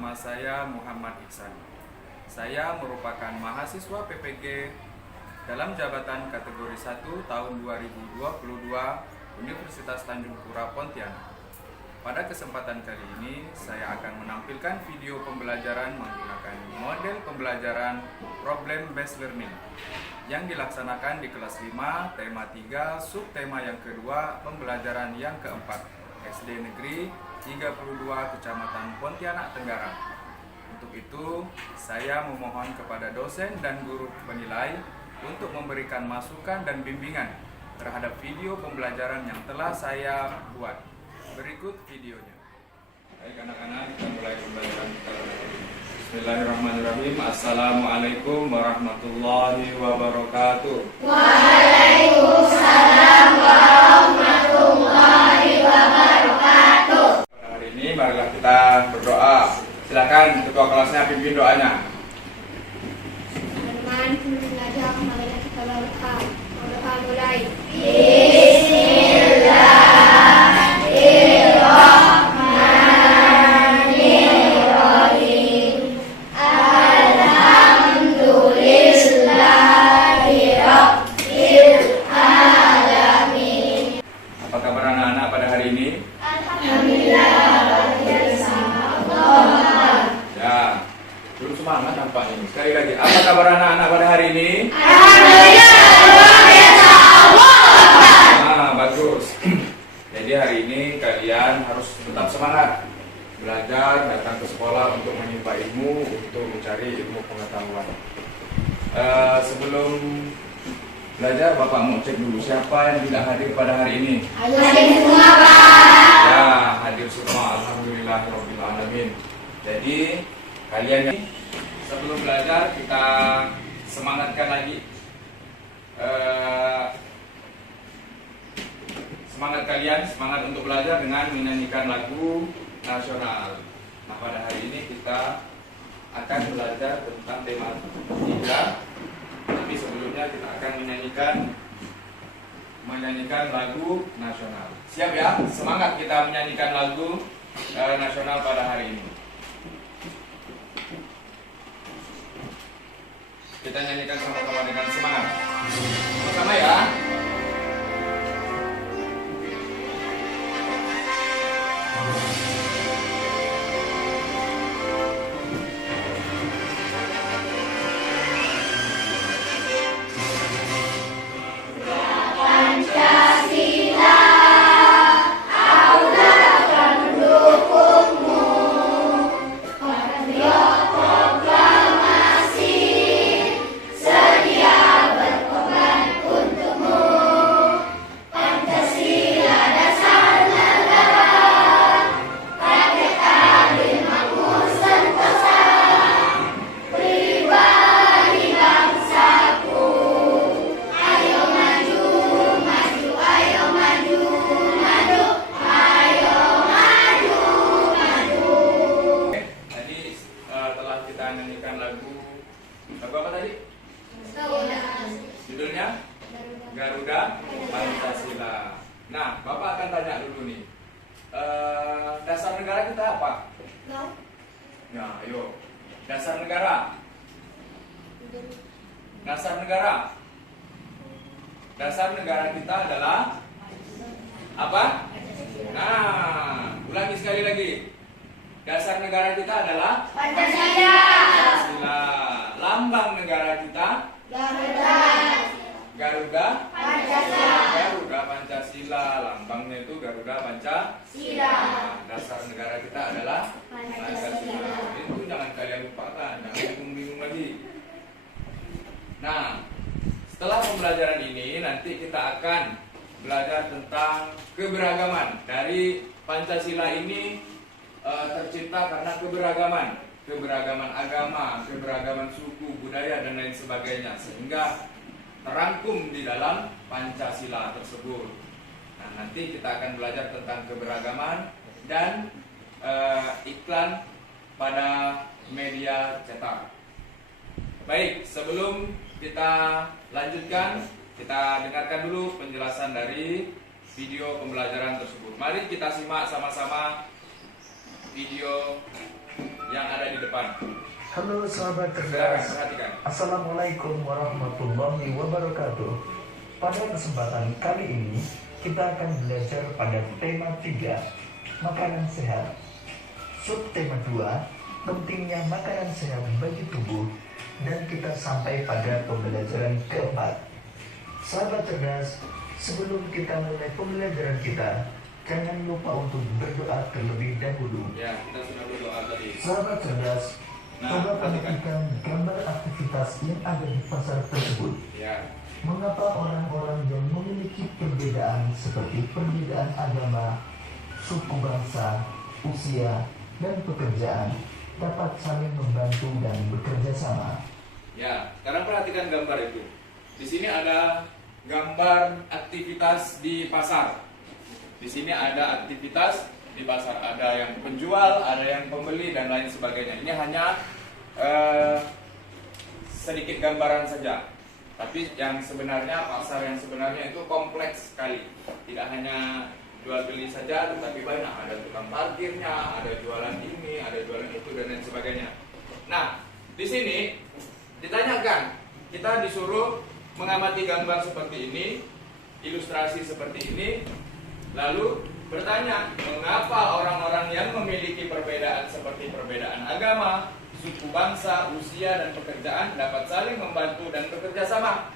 Nama saya Muhammad Iksan. Saya merupakan mahasiswa PPG dalam jabatan kategori 1 tahun 2022 Universitas Tanjung Pura Pontianak. Pada kesempatan kali ini, saya akan menampilkan video pembelajaran menggunakan model pembelajaran Problem Based Learning yang dilaksanakan di kelas 5, tema 3, subtema yang kedua, pembelajaran yang keempat, SD Negeri 32 Kecamatan Pontianak Tenggara. Untuk itu, saya memohon kepada dosen dan guru penilai untuk memberikan masukan dan bimbingan terhadap video pembelajaran yang telah saya buat. Berikut videonya. Baik anak-anak, kita mulai pembelajaran kita. Bismillahirrahmanirrahim. Assalamualaikum warahmatullahi wabarakatuh. Waalaikumsalam warahmatullahi wabarakatuh. Pada hari ini marilah kita berdoa. Silakan ketua kelasnya pimpin doanya. Teman-teman, belajar marilah kita berdoa. Berdoa mulai. Apa kabar anak-anak pada hari ini? Ya, belum semangat nampaknya. Sekali lagi, apa kabar anak-anak pada hari ini? Bagus. Jadi hari ini kalian harus tetap semangat belajar, datang ke sekolah untuk menimba ilmu, untuk mencari ilmu pengetahuan. Sebelum belajar, Bapak mau cek dulu siapa yang tidak hadir pada hari ini. Ya, hadir semua. Alhamdulillahirabbil alamin. Jadi kalian ini sebelum belajar kita semangatkan lagi. Semangat kalian, semangat untuk belajar dengan menyanyikan lagu nasional. Nah, pada hari ini kita akan belajar tentang tema 3. Tapi sebelumnya kita akan menyanyikan lagu nasional. Siap ya? Semangat kita menyanyikan lagu nasional pada hari ini. Kita nyanyikan sama-sama dengan semangat. Sama-sama ya. Lagu apa tadi? Judulnya Garuda Pancasila. Nah, Bapak akan tanya dulu nih, dasar negara kita apa? Nah, ayo. Dasar negara. Dasar negara. Dasar negara kita adalah apa? Nah, ulangi sekali lagi. Dasar negara kita adalah Pancasila. Lambang negara kita Garuda Pancasila. Lambangnya itu Garuda Pancasila. Nah, dasar negara kita adalah Pancasila. Itu jangan kalian lupakan, jangan bingung-bingung lagi. Nah, setelah pembelajaran ini nanti kita akan belajar tentang keberagaman. Dari Pancasila ini tercipta karena keberagaman agama, keberagaman suku, budaya dan lain sebagainya, sehingga terangkum di dalam Pancasila tersebut. Nah, nanti kita akan belajar tentang keberagaman dan iklan pada media cetak. Baik, sebelum kita lanjutkan, kita dengarkan dulu penjelasan dari video pembelajaran tersebut. Mari kita simak sama-sama video yang ada di depan. Halo sahabat Silakan cerdas. perhatikan. Assalamualaikum warahmatullahi wabarakatuh. Pada kesempatan kali ini kita akan belajar pada tema 3, makanan sehat. Subtema 2, pentingnya makanan sehat bagi tubuh. Dan kita sampai pada pembelajaran keempat. Sahabat cerdas, sebelum kita mulai pembelajaran kita, jangan lupa untuk berdoa terlebih dahulu. Ya, kita sudah berdoa tadi. Sahabat cerdas, coba perhatikan gambar aktivitas yang ada di pasar tersebut. Ya. Mengapa orang-orang yang memiliki perbedaan seperti perbedaan agama, suku bangsa, usia, dan pekerjaan dapat saling membantu dan bekerja sama? Ya, sekarang perhatikan gambar itu. Di sini ada gambar aktivitas di pasar. Di sini ada aktivitas di pasar, ada yang penjual, ada yang pembeli dan lain sebagainya. Ini hanya sedikit gambaran saja. Tapi yang sebenarnya pasar yang sebenarnya itu kompleks sekali. Tidak hanya jual beli saja, tetapi banyak. Ada tukang parkirnya, ada jualan ini, ada jualan itu dan lain sebagainya. Nah, di sini ditanyakan, kita disuruh mengamati gambar seperti ini, ilustrasi seperti ini, lalu bertanya, mengapa orang-orang yang memiliki perbedaan seperti perbedaan agama, suku bangsa, usia, dan pekerjaan dapat saling membantu dan bekerja sama?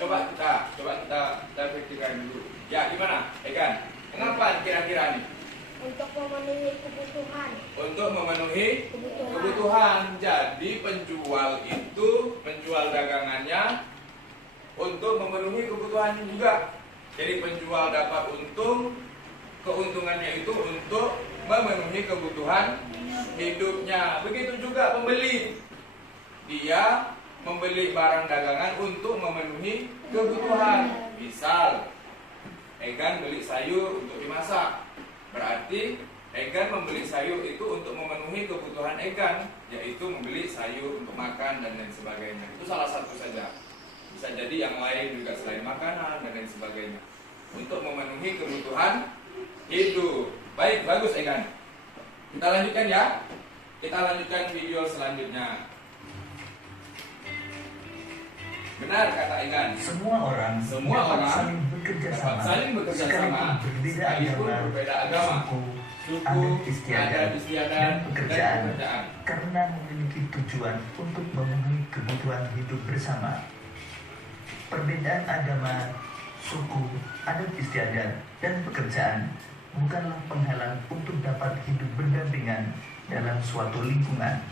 Coba kita pikirkan dulu. Ya, gimana, Egan? Kenapa kira-kira nih? Untuk memenuhi kebutuhan. Untuk memenuhi kebutuhan. Jadi penjual itu menjual dagangannya untuk memenuhi kebutuhannya juga. Jadi penjual dapat untung, keuntungannya itu untuk memenuhi kebutuhan hidupnya. Begitu juga pembeli. Dia membeli barang dagangan untuk memenuhi kebutuhan. Misal, Egan beli sayur untuk dimasak. Berarti Egan membeli sayur itu untuk memenuhi kebutuhan Egan, yaitu membeli sayur untuk makan dan lain sebagainya. Itu salah satu saja. Bisa jadi yang lain juga selain makanan dan lain sebagainya. Untuk memenuhi kebutuhan hidup. Baik, bagus Egan. Kita lanjutkan ya. Kita lanjutkan video selanjutnya. Benar kata Egan. Semua orang dapat saling bekerja sama, sekalipun berbeda agama, suku, adat istiadat, dan pekerjaan, karena memiliki tujuan untuk memenuhi kebutuhan hidup bersama. Perbedaan agama, suku, adat istiadat, dan pekerjaan bukanlah penghalang untuk dapat hidup berdampingan dalam suatu lingkungan.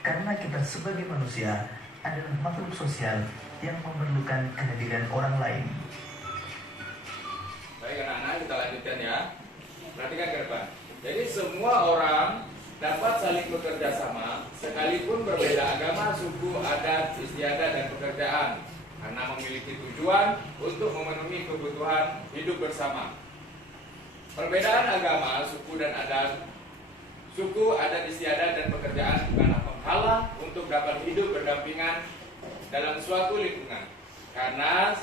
Karena kita sebagai manusia adalah makhluk sosial yang memerlukan kehadiran orang lain. Baik anak-anak, kita lanjutkan ya. Perhatikan ke depan. Jadi semua orang dapat saling bekerja sama, sekalipun berbeda agama, suku, adat, istiadat, dan pekerjaan, karena memiliki tujuan untuk memenuhi kebutuhan hidup bersama. Perbedaan agama, suku, adat istiadat, dan pekerjaan bukanlah penghalang untuk dapat hidup berdampingan dalam suatu lingkungan. Karena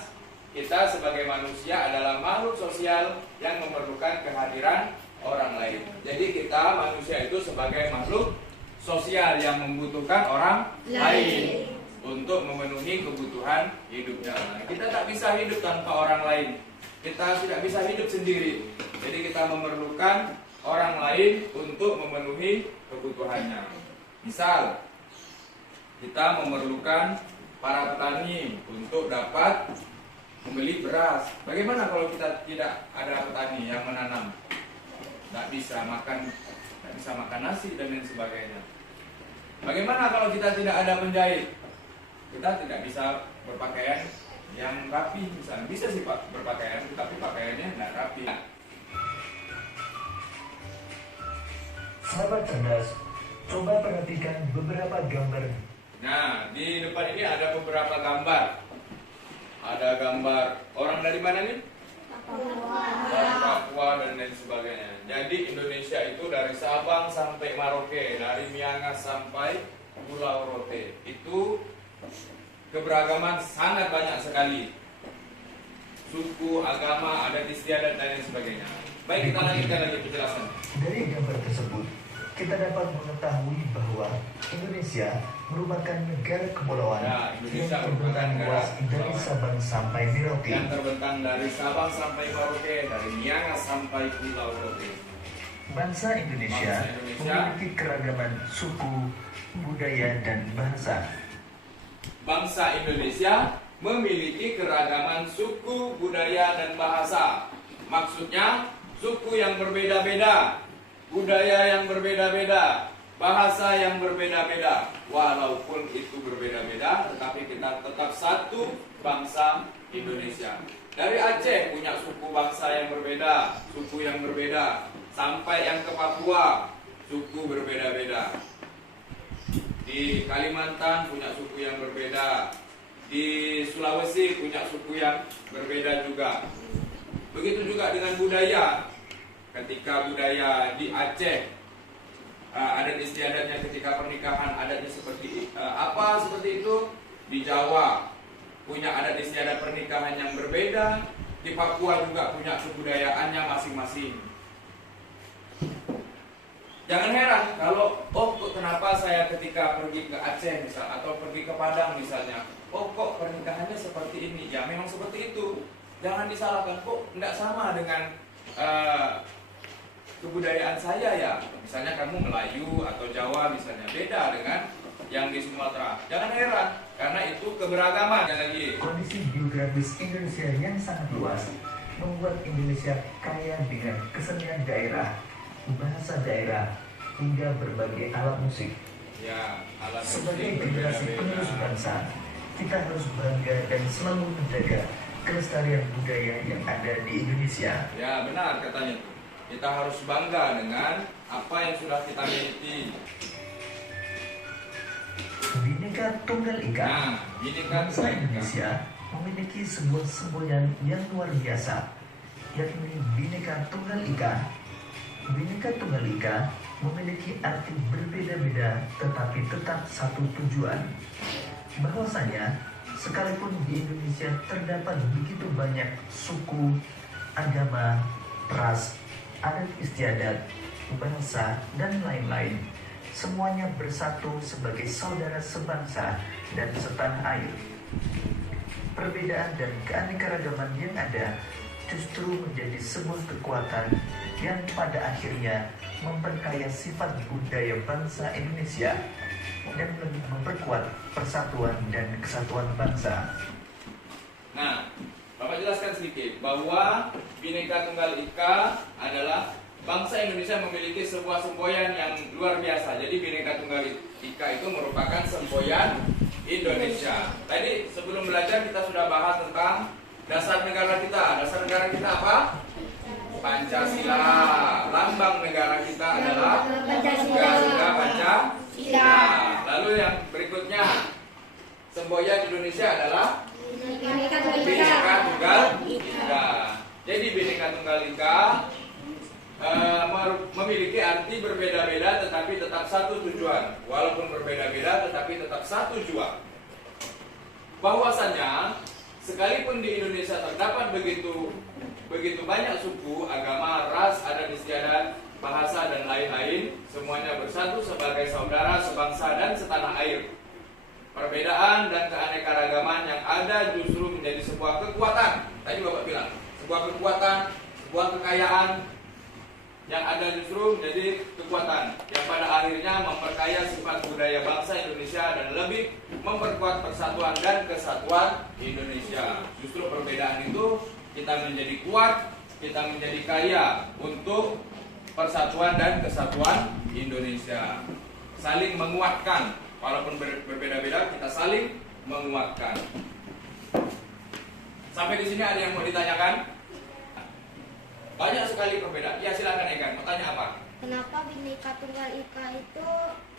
kita sebagai manusia adalah makhluk sosial yang memerlukan kehadiran orang lain. Jadi kita manusia itu sebagai makhluk sosial yang membutuhkan orang lain untuk memenuhi kebutuhan hidupnya. Kita tak bisa hidup tanpa orang lain. Kita tidak bisa hidup sendiri. Jadi kita memerlukan orang lain untuk memenuhi kebutuhannya. Misal, kita memerlukan para petani untuk dapat membeli beras. Bagaimana kalau kita tidak ada petani yang menanam? Tidak bisa makan nasi dan lain sebagainya. Bagaimana kalau kita tidak ada penjahit? Kita tidak bisa berpakaian yang rapi misalnya. Bisa sih Pak berpakaian, tapi pakaiannya tidak rapi. Sahabat cerdas, coba perhatikan beberapa gambar. Nah, di depan ini ada beberapa gambar. Ada gambar orang dari mana nih? Dari Papua dan lain sebagainya. Jadi Indonesia itu dari Sabang sampai Merauke, dari Miangas sampai Pulau Rote. Itu keberagaman sangat banyak sekali. Suku, agama, adat istiadat dan lain sebagainya. Baik, kita lanjutkan lagi penjelasan. Dari gambar tersebut, kita dapat mengetahui bahwa Indonesia merupakan negara kepulauan Indonesia yang terbentang merupakan luas negara dari Sabang sampai Merauke. yang terbentang dari Sabang sampai Merauke, dari Miangas sampai Pulau Rote. Bangsa Indonesia memiliki keragaman suku, budaya, dan bahasa. Bangsa Indonesia memiliki keragaman suku, budaya, dan bahasa. Maksudnya, suku yang berbeda-beda, budaya yang berbeda-beda, bahasa yang berbeda-beda. Walaupun itu berbeda-beda, tetapi kita tetap satu bangsa Indonesia. Dari Aceh punya suku bangsa yang berbeda, suku yang berbeda, sampai yang ke Papua, suku berbeda-beda. Di Kalimantan punya suku yang berbeda, di Sulawesi punya suku yang berbeda juga. Begitu juga dengan budaya. Ketika budaya di Aceh, adat istiadatnya ketika pernikahan adatnya seperti seperti itu. Di Jawa punya adat istiadat pernikahan yang berbeda. Di Papua juga punya kebudayaannya masing-masing. Jangan heran kalau kenapa saya ketika pergi ke Aceh misal atau pergi ke Padang misalnya, kok pernikahannya seperti ini. Ya memang seperti itu. Jangan disalahkan, kok tidak sama dengan kebudayaan saya ya. Misalnya kamu Melayu atau Jawa misalnya, beda dengan yang di Sumatera. Jangan heran, karena itu keberagaman. Kondisi geografis Indonesia yang sangat luas membuat Indonesia kaya dengan kesenian daerah, bahasa daerah, hingga berbagai alat musik. Ya, alat Sebagai musik generasi penerus bangsa, kita harus bangga dan selalu menjaga kelestarian budaya yang ada di Indonesia. Ya, benar katanya. Kita harus bangga dengan apa yang sudah kita miliki. Bhinneka Tunggal Ika. Bhinneka Bangsa Tunggal Ika Indonesia memiliki sebuah semboyan yang luar biasa, yakni Bhinneka Tunggal Ika. Bhinneka Tunggal Ika memiliki arti berbeda-beda tetapi tetap satu tujuan. Bahwasanya sekalipun di Indonesia terdapat begitu banyak suku, agama, ras, adat istiadat, bahasa, dan lain-lain, semuanya bersatu sebagai saudara sebangsa dan setanah air. Perbedaan dan keanekaragaman yang ada justru menjadi sebuah kekuatan yang pada akhirnya memperkaya sifat budaya bangsa Indonesia dan lebih memperkuat persatuan dan kesatuan bangsa. Nah, Bapak jelaskan sedikit bahwa Bhinneka Tunggal Ika adalah bangsa Indonesia memiliki sebuah semboyan yang luar biasa. Jadi Bhinneka Tunggal Ika itu merupakan semboyan Indonesia. Tadi sebelum belajar kita sudah bahas tentang dasar negara kita. Dasar negara kita apa? Pancasila. Lambang negara kita adalah Garuda Pancasila. Lalu yang berikutnya, semboyan Indonesia adalah Bhinneka Tunggal Ika. Jadi Bhinneka Tunggal Ika memiliki arti berbeda-beda tetapi tetap satu tujuan. Walaupun berbeda-beda tetapi tetap satu tujuan. Bahwasanya sekalipun di Indonesia terdapat begitu banyak suku, agama, ras, adat istiadat, bahasa dan lain-lain, semuanya bersatu sebagai saudara sebangsa dan setanah air. Perbedaan dan keanekaragaman yang ada justru menjadi sebuah kekuatan. Tadi Bapak bilang, sebuah kekuatan, sebuah kekayaan yang ada justru menjadi kekuatan yang pada akhirnya memperkaya sifat budaya bangsa Indonesia dan lebih memperkuat persatuan dan kesatuan Indonesia. Justru perbedaan itu kita menjadi kuat, kita menjadi kaya untuk persatuan dan kesatuan Indonesia. Saling menguatkan, walaupun berbeda-beda kita saling menguatkan. Sampai di sini ada yang mau ditanyakan? Banyak sekali perbedaan. Ya silakan Egan, mau tanya apa? Kenapa Bhinneka Tunggal Ika itu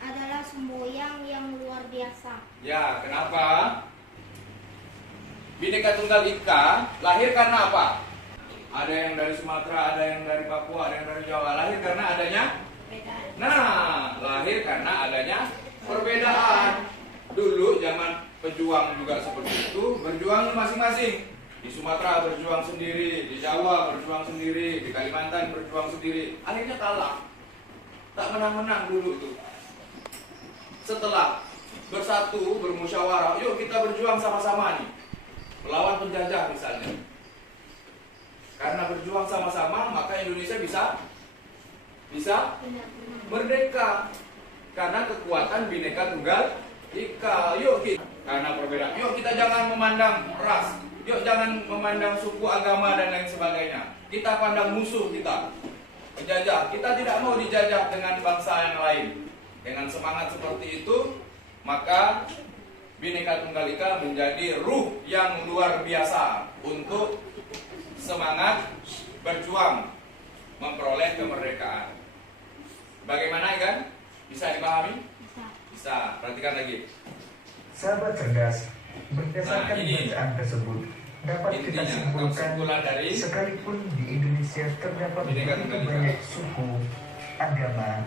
adalah semboyan yang luar biasa? Ya, kenapa? Bhinneka Tunggal Ika lahir karena apa? Ada yang dari Sumatera, ada yang dari Papua, ada yang dari Jawa. Lahir karena adanya? Lahir karena adanya perbedaan. Dulu zaman pejuang juga seperti itu, berjuang masing-masing. Di Sumatera berjuang sendiri, di Jawa berjuang sendiri, di Kalimantan berjuang sendiri. Akhirnya kalah. tak menang-menang dulu itu. Setelah bersatu, bermusyawarah, yuk kita berjuang sama-sama nih melawan penjajah misalnya. Karena berjuang sama-sama maka Indonesia bisa merdeka. Karena kekuatan Bhinneka Tunggal Ika. Karena perbedaan. Yuk kita jangan memandang ras. Yuk jangan memandang suku, agama dan lain sebagainya. Kita pandang musuh kita, penjajah. Kita tidak mau dijajah dengan bangsa yang lain. Dengan semangat seperti itu, maka Bhinneka Tunggal Ika menjadi ruh yang luar biasa untuk semangat berjuang memperoleh kemerdekaan. Bagaimana kan? Bisa dipahami? Bisa. Perhatikan lagi. Sahabat cerdas, berdasarkan bacaan tersebut dapat kita simpulkan dari sekalipun di Indonesia terdapat begitu banyak suku, agama,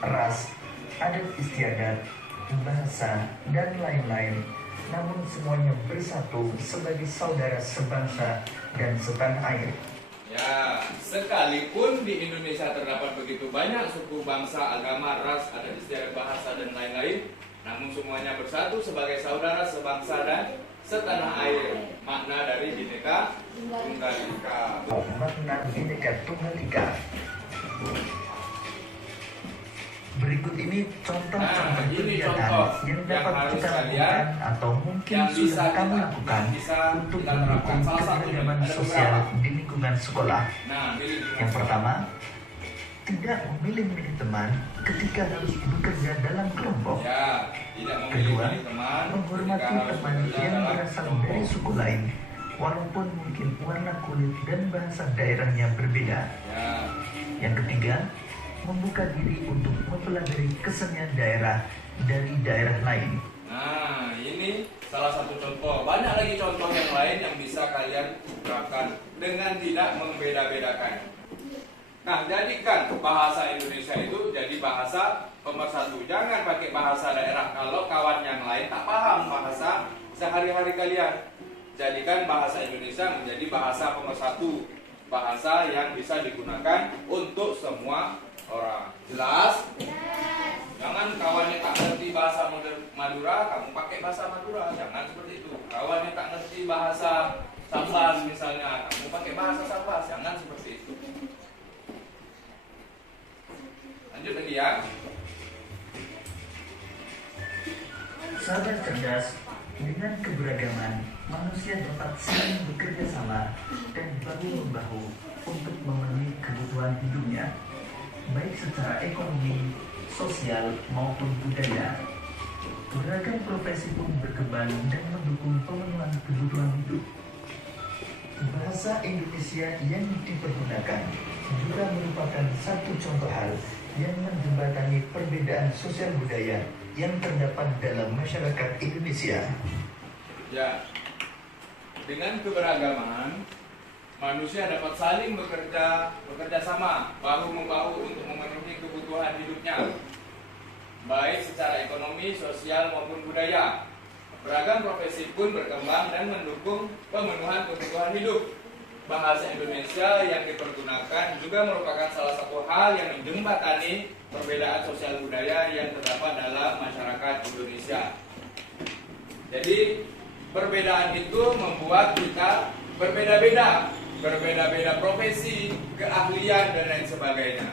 ras, adat istiadat, bahasa, dan lain-lain, namun semuanya bersatu sebagai saudara sebangsa dan setanah air. Ya, sekalipun di Indonesia terdapat begitu banyak suku, bangsa, agama, ras, adat istiadat, bahasa, dan lain-lain, namun semuanya bersatu sebagai saudara sebangsa dan setanah air. Makna dari Bhinneka Tunggal Ika. Makna Bhinneka Tunggal Ika. Berikut ini contoh-contoh kegiatan yang dapat kita lakukan atau mungkin sudah kamu lakukan untuk mendukung keberagaman sosial di lingkungan sekolah. Yang pertama, tidak memilih-milih teman ketika harus bekerja dalam kelompok. Kedua, menghormati teman yang berasal dari suku lain, walaupun mungkin warna kulit dan bahasa daerahnya berbeda. Yang ketiga, membuka diri untuk mempelajari kesenian daerah dari daerah lain. Nah, ini salah satu contoh. Banyak lagi contoh yang lain yang bisa kalian terapkan dengan tidak membeda-bedakan. Nah, jadikan bahasa Indonesia itu jadi bahasa pemersatu. Jangan pakai bahasa daerah kalau kawan yang lain tak paham bahasa sehari-hari kalian. Jadikan bahasa Indonesia menjadi bahasa pemersatu, bahasa yang bisa digunakan untuk semua orang. Jelas? Jangan kawannya tak ngerti bahasa Madura, kamu pakai bahasa Madura. Jangan seperti itu. Kawannya tak ngerti bahasa Sambas misalnya, kamu pakai bahasa Sambas. Jangan seperti itu. Lanjut lagi ya. Sahabat cerdas, dengan keberagaman, manusia dapat saling bekerja sama dan bahu-membahu untuk memenuhi kebutuhan hidupnya, baik secara ekonomi, sosial, maupun budaya. Beragam profesi pun berkembang dan mendukung pemenuhan kebutuhan hidup. Bahasa Indonesia yang dipergunakan juga merupakan satu contoh hal yang menjembatani perbedaan sosial budaya yang terdapat dalam masyarakat Indonesia. Ya, dengan keberagaman, manusia dapat saling bekerja sama, bahu-membahu untuk memenuhi kebutuhan hidupnya, baik secara ekonomi, sosial maupun budaya. Beragam profesi pun berkembang dan mendukung pemenuhan kebutuhan hidup. Bahasa Indonesia yang dipergunakan juga merupakan salah satu hal yang menjembatani perbedaan sosial budaya yang terdapat dalam masyarakat Indonesia. Jadi, perbedaan itu membuat kita berbeda-beda profesi, keahlian, dan lain sebagainya.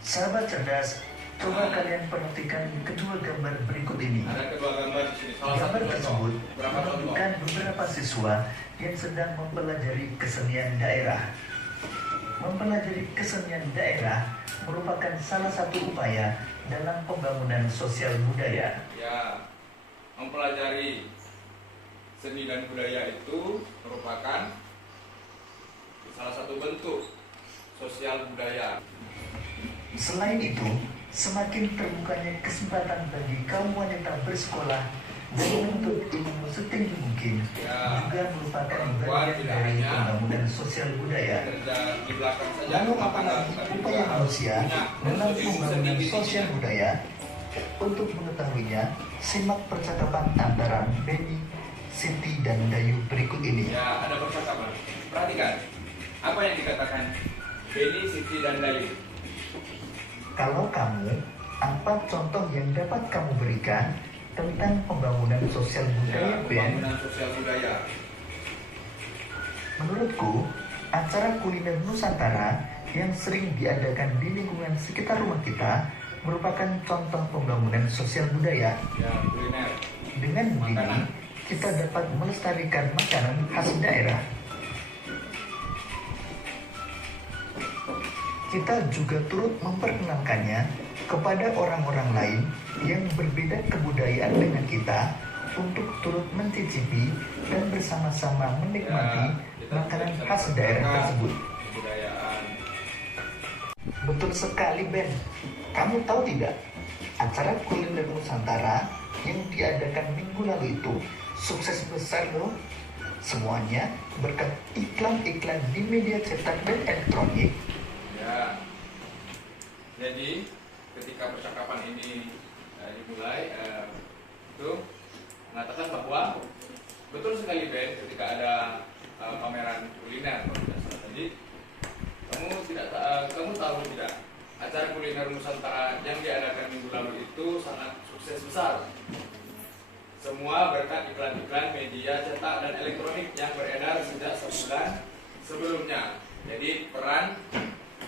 Sahabat cerdas, coba kalian perhatikan kedua gambar berikut ini. Ada kedua gambar di sini. Gambar tersebut menunjukkan beberapa siswa yang sedang mempelajari kesenian daerah. Mempelajari kesenian daerah merupakan salah satu upaya dalam pembangunan sosial budaya. Ya, mempelajari seni dan budaya itu merupakan salah satu bentuk sosial budaya. Selain itu, semakin terbukanya kesempatan bagi kaum wanita bersekolah dan menuntut ilmu setinggi mungkin juga merupakan bagian dari pembangunan sosial budaya. Lalu apalagi upaya manusia dalam pembangunan sosial budaya? Untuk mengetahuinya, simak percakapan antara Benny, Siti, dan Dayu berikut ini. Ya, ada percakapan. Perhatikan apa yang dikatakan Benny, Siti, dan Dayu. Kalau kamu, apa contoh yang dapat kamu berikan tentang pembangunan sosial budaya, Ben? Pembangunan sosial budaya. Menurutku, acara kuliner Nusantara yang sering diadakan di lingkungan sekitar rumah kita merupakan contoh pembangunan sosial budaya. Ya, kuliner. Dengan begini, Makanan. kita dapat melestarikan makanan khas daerah. Kita juga turut memperkenalkannya kepada orang-orang lain yang berbeda kebudayaan dengan kita untuk turut mencicipi dan bersama-sama menikmati makanan khas daerah tersebut. Kebudayaan. Betul sekali, Ben. Kamu tahu tidak? Acara kuliner Nusantara yang diadakan minggu lalu itu sukses besar loh. Semuanya berkat iklan-iklan di media cetak dan elektronik. Ya. Jadi ketika percakapan ini dimulai, itu mengatakan bahwa betul sekali, Ben, ketika ada pameran kuliner. Jadi kamu tahu tidak, acara kuliner Nusantara yang diadakan minggu lalu itu sangat sukses besar. Semua berkat iklan-iklan media cetak dan elektronik yang beredar sejak sebulan sebelumnya. Jadi peran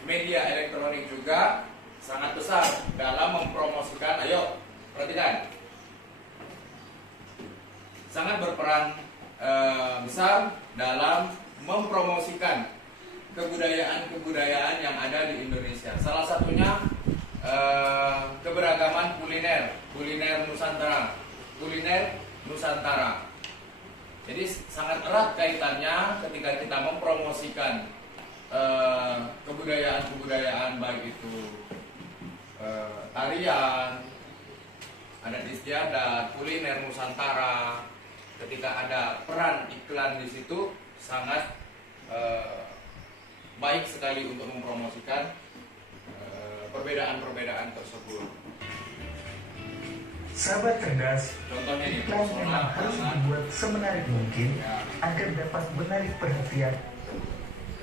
media elektronik juga sangat besar dalam mempromosikan. Ayo, perhatikan. Sangat berperan besar dalam mempromosikan kebudayaan-kebudayaan yang ada di Indonesia. Salah satunya keberagaman kuliner Nusantara. Jadi sangat erat kaitannya ketika kita mempromosikan kebudayaan-kebudayaan, baik itu tarian, adat istiadat, kuliner Nusantara. Ketika ada peran iklan di situ, sangat baik sekali untuk mempromosikan perbedaan-perbedaan tersebut. Sahabat cerdas, Contohnya nih, iklan memang harus dibuat semenarik mungkin Ya. agar dapat menarik perhatian.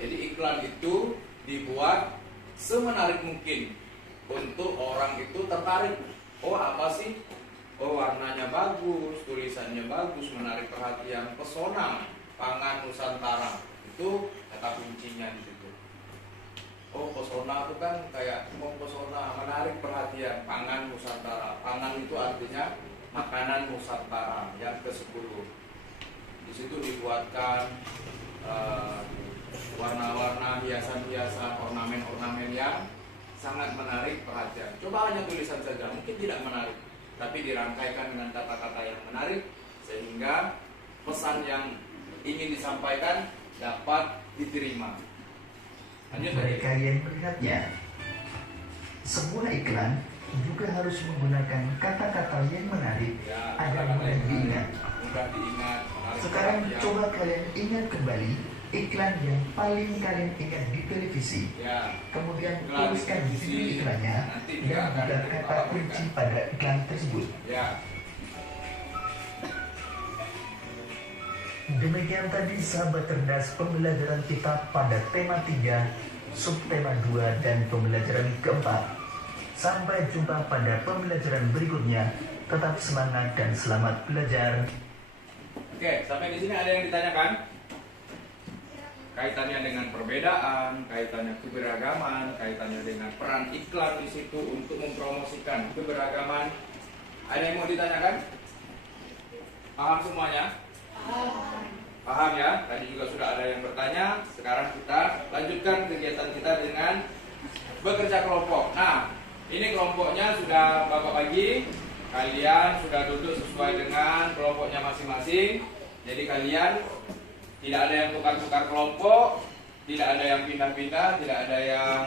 Jadi iklan itu dibuat semenarik mungkin untuk orang itu tertarik. Oh, apa sih? Oh, warnanya bagus, tulisannya bagus, menarik perhatian, pesona pangan Nusantara. Itu kata kuncinya di situ. Oh, pesona itu kan kayak pesona, menarik perhatian, pangan Nusantara. Pangan itu artinya makanan Nusantara yang ke-10. Di situ dibuatkan warna-warna, hiasan-hiasan, ornamen-ornamen yang sangat menarik perhatian. Coba hanya tulisan saja, mungkin tidak menarik, tapi dirangkaikan dengan kata-kata yang menarik sehingga pesan yang ingin disampaikan dapat diterima. Lanjut Bagi lagi. kalian melihatnya, sebuah iklan juga harus menggunakan kata-kata yang menarik Ya, agar mudah diingat. mudah diingat, menarik Sekarang perhatian. coba kalian ingat kembali iklan yang paling kalian ingat di televisi. Ya, Kemudian Iklan tuliskan televisi. judul iklannya Nanti dia dan akan juga kata kunci pada iklan tersebut. ya. Demikian tadi sahabat cerdas pembelajaran kita pada tema 3, subtema 2 dan pembelajaran keempat. Sampai jumpa pada pembelajaran berikutnya. Tetap semangat dan selamat belajar. Oke, sampai di sini ada yang ditanyakan? Kaitannya dengan perbedaan, kaitannya keberagaman, kaitannya dengan peran iklan di situ untuk mempromosikan keberagaman. Ada yang mau ditanyakan? Paham semuanya? Paham ya? Tadi juga sudah ada yang bertanya. Sekarang kita lanjutkan kegiatan kita dengan bekerja kelompok. Nah, ini kelompoknya sudah Bapak bagi. Kalian sudah duduk sesuai dengan kelompoknya masing-masing. Jadi kalian tidak ada yang tukar-tukar kelompok, tidak ada yang pindah-pindah, tidak ada yang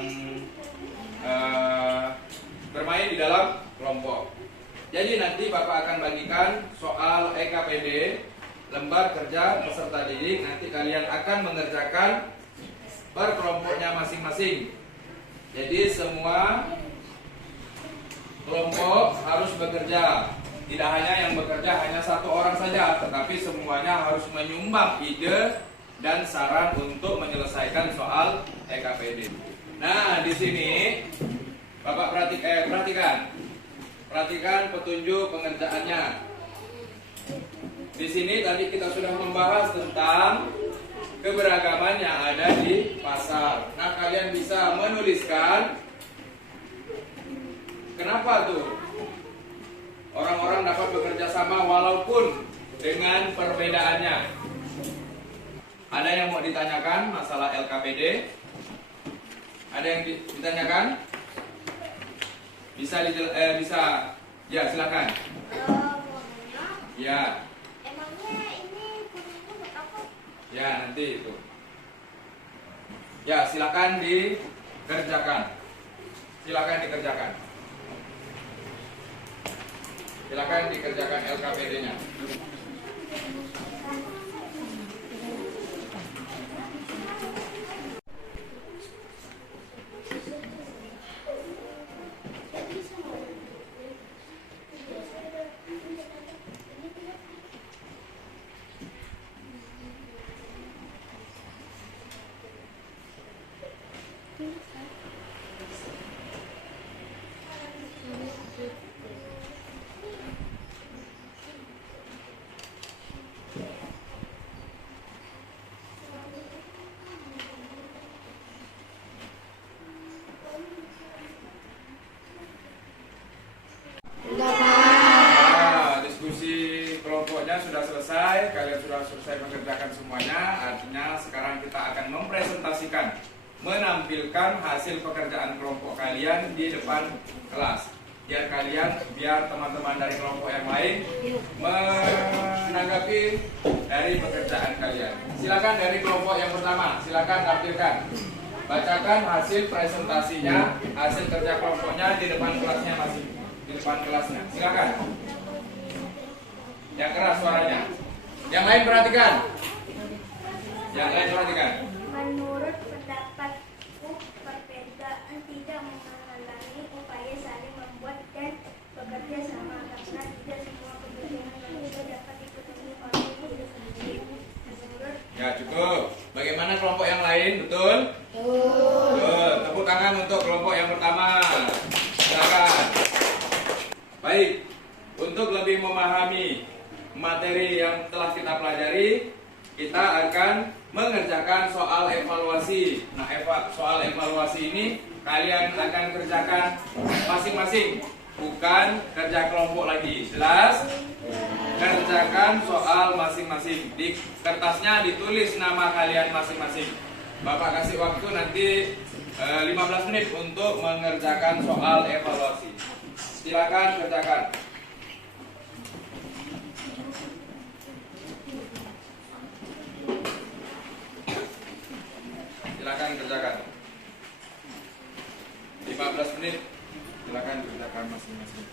bermain di dalam kelompok. Jadi nanti Bapak akan bagikan soal EKPD, lembar kerja peserta didik. Nanti kalian akan mengerjakan berkelompoknya masing-masing. Jadi semua kelompok harus bekerja. Tidak hanya yang bekerja hanya satu orang saja, tetapi semuanya harus menyumbang ide dan saran untuk menyelesaikan soal EKPD. Nah, di sini Bapak perhatikan petunjuk pengerjaannya. Di sini tadi kita sudah membahas tentang keberagaman yang ada di pasar. Nah, kalian bisa menuliskan kenapa tuh orang-orang dapat bekerja sama walaupun dengan perbedaannya. Ada yang mau ditanyakan masalah LKPD? Ada yang ditanyakan? Bisa ya, silakan. Ya. Emangnya ini kurungnya buat apa? Ya, nanti itu. Ya, silakan dikerjakan. Silakan dikerjakan LKPD-nya. Sudah selesai, kalian sudah selesai mengerjakan semuanya. Artinya sekarang kita akan mempresentasikan, menampilkan hasil pekerjaan kelompok kalian di depan kelas. Biar teman-teman dari kelompok yang lain menanggapi dari pekerjaan kalian. Silakan dari kelompok yang pertama, silakan tampilkan. Bacakan hasil presentasinya, hasil kerja kelompoknya di depan kelasnya Silakan. Yang keras suaranya. Yang lain perhatikan. Menurut pendapatku, perbedaan tidak menghalangi upaya saling membuat dan bekerja sama, karena tidak semua kebutuhan manusia dapat dipenuhi oleh diri sendiri. Menurut Ya, cukup. Bagaimana kelompok yang lain? Betul? Betul. Tepuk tangan untuk kelompok yang pertama. Silakan. Baik. Untuk lebih memahami materi yang telah kita pelajari, kita akan mengerjakan soal evaluasi. Nah, soal evaluasi ini kalian akan kerjakan masing-masing, bukan kerja kelompok lagi. Jelas? Kerjakan soal masing-masing. Di kertasnya ditulis nama kalian masing-masing. Bapak kasih waktu nanti 15 menit untuk mengerjakan soal evaluasi. Silakan kerjakan. Silakan kerjakan. 15 menit. Silakan kerjakan masing-masing.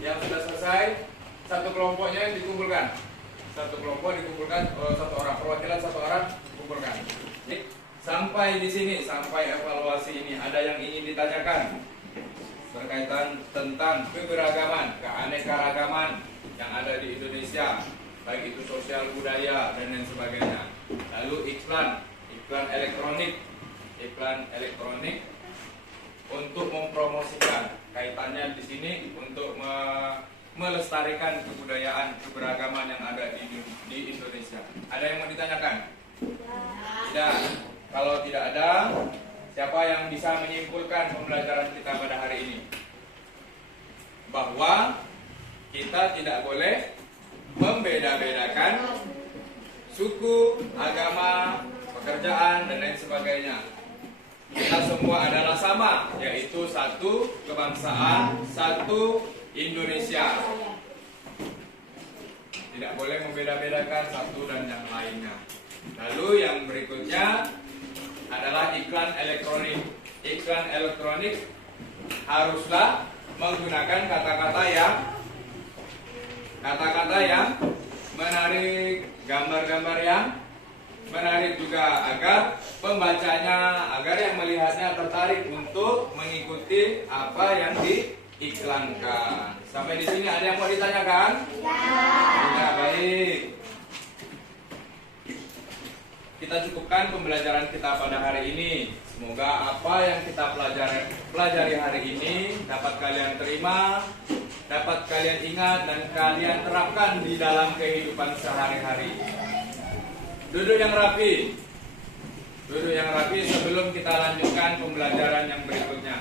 Yang sudah selesai, satu kelompoknya dikumpulkan. Satu kelompok dikumpulkan, satu orang, perwakilan satu orang kumpulkan. Sampai di sini, sampai evaluasi ini, ada yang ingin ditanyakan berkaitan tentang keberagaman, keanekaragaman yang ada di Indonesia, baik itu sosial budaya dan lain sebagainya. Lalu iklan elektronik untuk mempromosikan, kaitannya di sini untuk melestarikan kebudayaan keberagaman yang ada di Indonesia. Ada yang mau ditanyakan? Tidak. Kalau tidak ada, siapa yang bisa menyimpulkan pembelajaran kita pada hari ini? Bahwa kita tidak boleh membeda-bedakan suku, agama, pekerjaan, dan lain sebagainya. Kita semua adalah sama, yaitu satu kebangsaan, satu Indonesia. Tidak boleh membeda-bedakan satu dan yang lainnya. Lalu yang berikutnya adalah iklan elektronik. Iklan elektronik haruslah menggunakan kata-kata yang menarik, gambar-gambar yang menarik juga agar pembacanya, agar yang melihatnya tertarik untuk mengikuti apa yang diiklankan. Sampai di sini ada yang mau ditanyakan? Ya, baik. Kita cukupkan pembelajaran kita pada hari ini. Semoga apa yang kita pelajari hari ini dapat kalian terima, dapat kalian ingat dan kalian terapkan di dalam kehidupan sehari-hari. Duduk yang rapi. Duduk yang rapi sebelum kita lanjutkan pembelajaran yang berikutnya.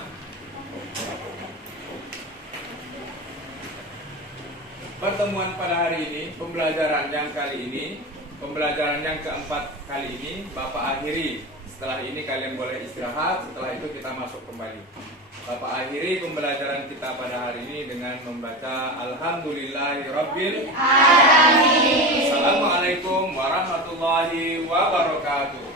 Pertemuan pada hari ini, pembelajaran yang kali ini, pembelajaran yang keempat kali ini Bapak akhiri. Setelah ini kalian boleh istirahat, setelah itu kita masuk kembali. Bapak akhiri pembelajaran kita pada hari ini dengan membaca Alhamdulillahirabbil alamin. Assalamualaikum warahmatullahi wabarakatuh.